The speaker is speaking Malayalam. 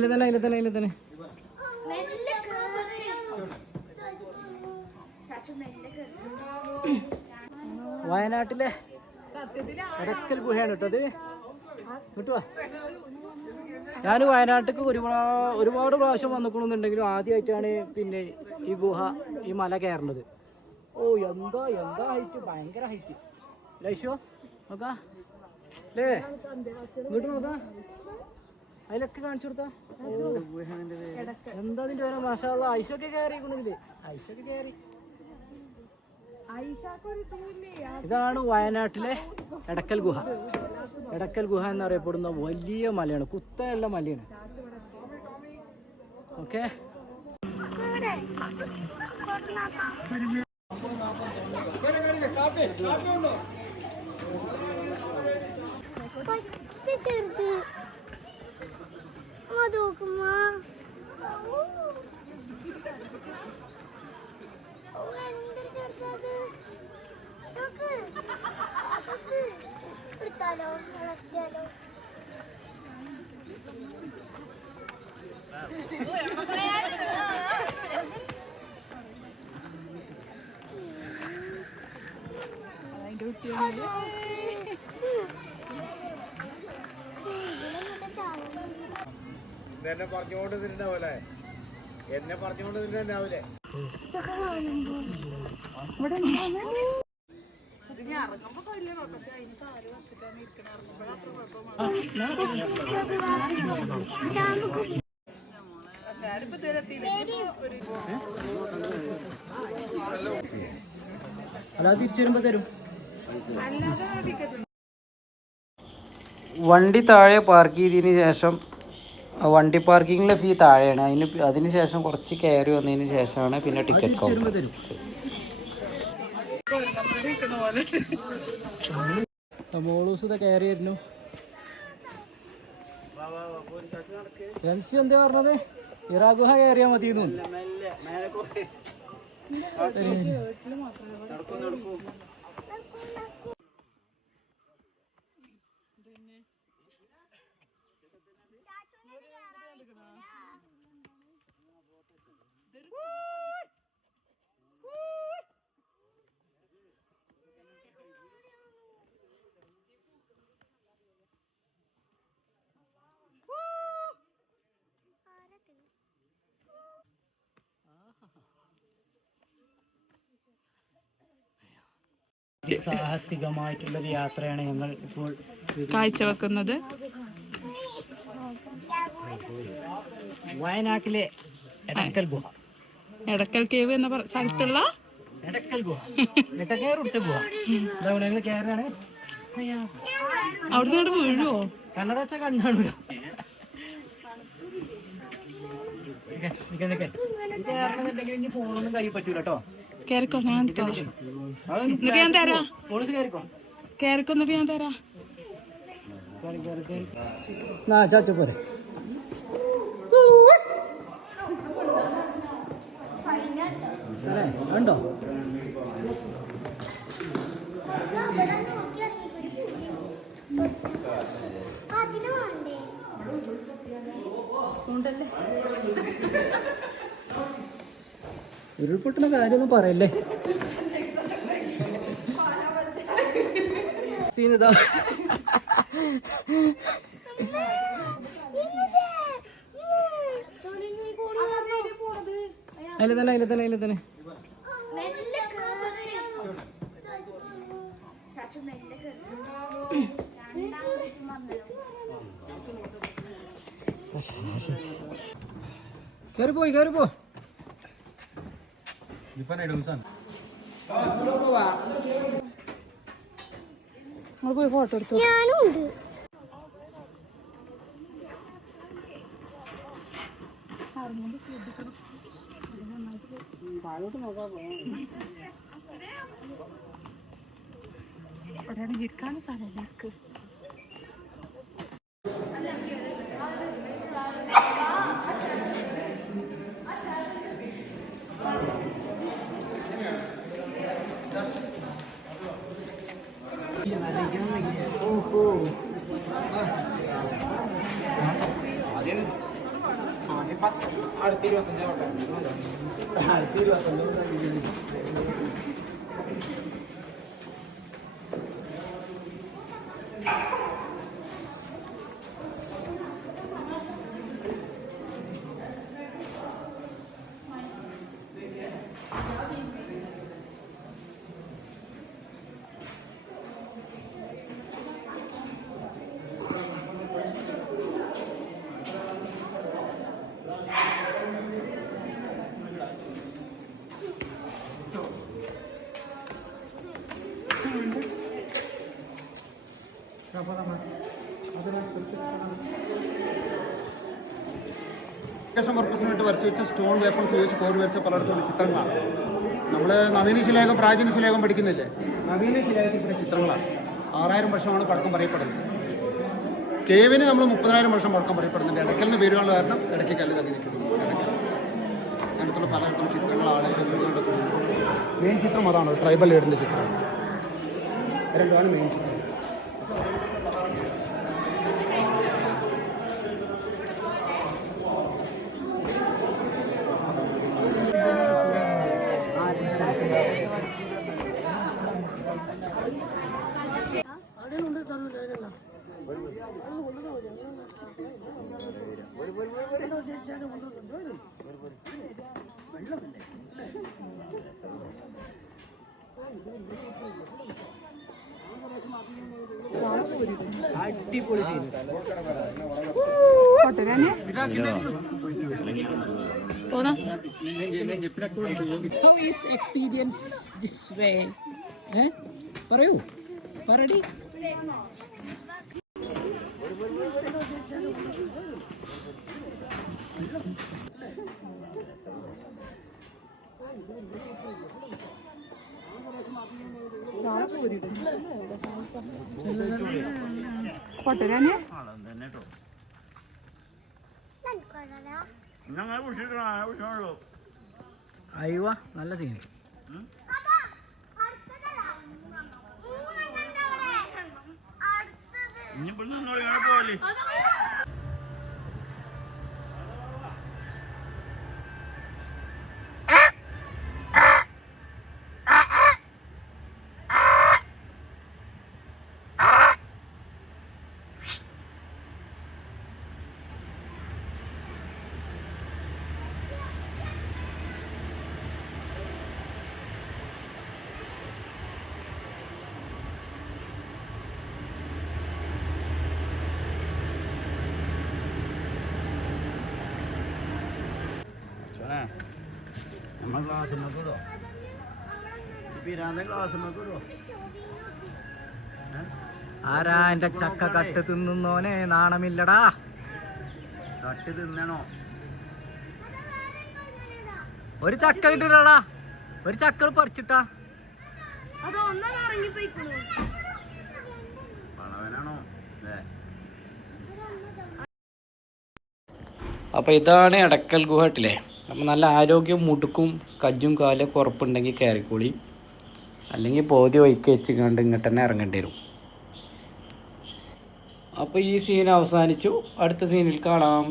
അതിൽ തന്നെ അതിൽ തന്നെ അതിൽ തന്നെ. വയനാട്ടിലെ എടക്കൽ ഗുഹയാണ് കേട്ടോ അത്. കിട്ടുവാ ഞാൻ വയനാട്ടിലേക്ക് ഒരുപാട് ഒരുപാട് പ്രാവശ്യം വന്നിക്കണമെന്നുണ്ടെങ്കിലും ആദ്യമായിട്ടാണ് പിന്നെ ഈ ഗുഹ ഈ മല കയറുന്നത് ഓ എന്താ എന്താ ഹൈറ്റ് ഭയങ്കര ഹൈറ്റ് ലൈഷോ നോക്കാം. ലേ ഇങ്ങോട്ട് നോക്കാ. അതിലൊക്കെ കാണിച്ചു കൊടുത്താ? എന്താ അതിന്റെ പേര് മാഷാള്ള കേറി കയറിയിരിക്കണതിൽ ഐശൊക്കെ കയറി ഇതാണ് വയനാട്ടിലെ എടക്കൽ ഗുഹ. എടക്കൽ ഗുഹ എന്നറിയപ്പെടുന്ന വലിയ മലയാണ്. കുത്തയുള്ള മലയാണ്. ഓക്കെ? ചെറുത്. അമ്മ നോക്കുമ്മ എന്തൊരു ചെറുതത് നോക്ക് നോക്ക് എടുത്താലോ വളർത്തിയാലോ എന്നെ പറഞ്ഞുകൊണ്ട് തിരിണ്ടാവൂലേ എന്നെ പറഞ്ഞുകൊണ്ട് തിരിണ്ടാവൂലേ അല്ലാതെ തിരിച്ചു വരുമ്പോ തരും. വണ്ടി താഴെ പാർക്ക് ചെയ്തതിന് ശേഷം വണ്ടി പാർക്കിങ്ങിലെ ഫീ താഴെയാണ്. അതിന് അതിന് ശേഷം കുറച്ച് കയറി വന്നതിന് ശേഷമാണ് പിന്നെ ടിക്കറ്റ് കൗണ്ടർ മോളൂസ് ഇത് കയറി വരുന്നു. രംസി എന്താ പറഞ്ഞത്? ഇറാഗുഹ കയറിയാ മതി സാഹസികമായിട്ടുള്ള ഒരു യാത്രയാണ് ഞങ്ങൾ ഇപ്പോൾ കാഴ്ചവെക്കുന്നത്. വയനാട്ടിലെ എടക്കൽ ഗുഹ. എടക്കൽ കേവ് എന്ന സ്ഥലത്തുള്ള? എടക്കൽ ഗുഹ. എടക്കേർ ഉച്ച ഗുഹ. ഇതാ ഞങ്ങൾ കയറാണ് അവിടുന്ന് ഇങ്ങോട്ട് വീഴുവോ? കണ്ണട വെച്ച കണ്ണാണ് കയറണമെന്നുണ്ടെങ്കിൽ ഇനി ഫോണൊന്നും കയ്യിൽ പറ്റൂല കേട്ടോ കേറിക്കോ ഞാൻ. എന്നിട്ട് ഞാൻ തരാം. കേറിക്കോ എന്നിട്ട് ഞാൻ തരാം. ചാച്ച പോരെ. ഉണ്ടോ ഉരുൾപൊട്ടുന്ന കാര്യമൊന്നും പറയല്ലേ? സീനിതാ. അതിൽ തന്നെ അതിൽ തന്നെ അതിൽ തന്നെ. കയറിപ്പോയി കേറി. കയറി പോയി ഫോട്ടോ എടുത്തു. ഞാനും ഉണ്ട് അവിടെ ഇരിക്കാൻ സ്ഥലം ഇരിക്ക്. അടുത്ത ഇരുപത്തഞ്ച് അടുത്ത ഇരുപത്തഞ്ച് ലക്ഷം പർപ്പസിന് വേണ്ടി വരച്ചു വെച്ച സ്റ്റോൺ വേപ്പൺ ഉപയോഗിച്ച് കോഡ് വരച്ച പലയിടത്തുള്ള ചിത്രങ്ങളാണ്. നമ്മൾ നവീന ശിലേഖം പ്രാചീന ശിലേഖം പഠിക്കുന്നില്ലേ? നവീന ശിലേഖത്തിന്റെ ചിത്രങ്ങളാണ്. ആറായിരം വർഷമാണ് പഴക്കം പറയപ്പെടുന്നത്. കേവിന് നമ്മൾ മുപ്പതിനായിരം വർഷം പഴക്കം പറയപ്പെടുന്നുണ്ട്. ഇടയ്ക്കലിന് പേരുകളുടെ കാരണം ഇടയ്ക്ക് കല്ല് തങ്ങി അങ്ങനത്തെ അങ്ങനത്തുള്ള പലയിടത്തുള്ള ചിത്രങ്ങൾ ആളുകൾ മെയിൻ ചിത്രം അതാണ്. ട്രൈബൽ ലീഡറിന്റെ ചിത്രം. രണ്ടുമാണ് മെയിൻ ചിത്രം. അടിപൊളി scene how is experience this way പറയൂ. പറടി. വിളിച്ചോളൂ അയ്യോ നല്ല സീൻ ഇനി നിന്നോളി പോലെ നമ്മൾ ക്ലാസ് കൂടോ പിരാന്ത ക്ലാസ് കൂടോ ആരാ എന്റെ ചക്ക കട്ട് തിന്നുന്നോനെ നാണമില്ലടാ. കട്ട് തിന്നണോ? ഒരു ചക്ക കിട്ടില്ലടാ. ഒരു ചക്ക പറിച്ചിട്ടാ. പണവനാണോ? അപ്പൊ ഇതാണ് എടക്കൽ ഗുഹട്ടിലെ അപ്പോൾ നല്ല ആരോഗ്യം മുടുക്കും കജ്ജും കാലൊക്കെ ഉറപ്പുണ്ടെങ്കിൽ കയറിക്കോളി. അല്ലെങ്കിൽ പോതി ഒഴിക്ക് വെച്ച് കണ്ട് ഇങ്ങോട്ട് തന്നെ ഇറങ്ങേണ്ടി വരും. അപ്പോൾ ഈ സീൻ അവസാനിച്ചു. അടുത്ത സീനിൽ കാണാം.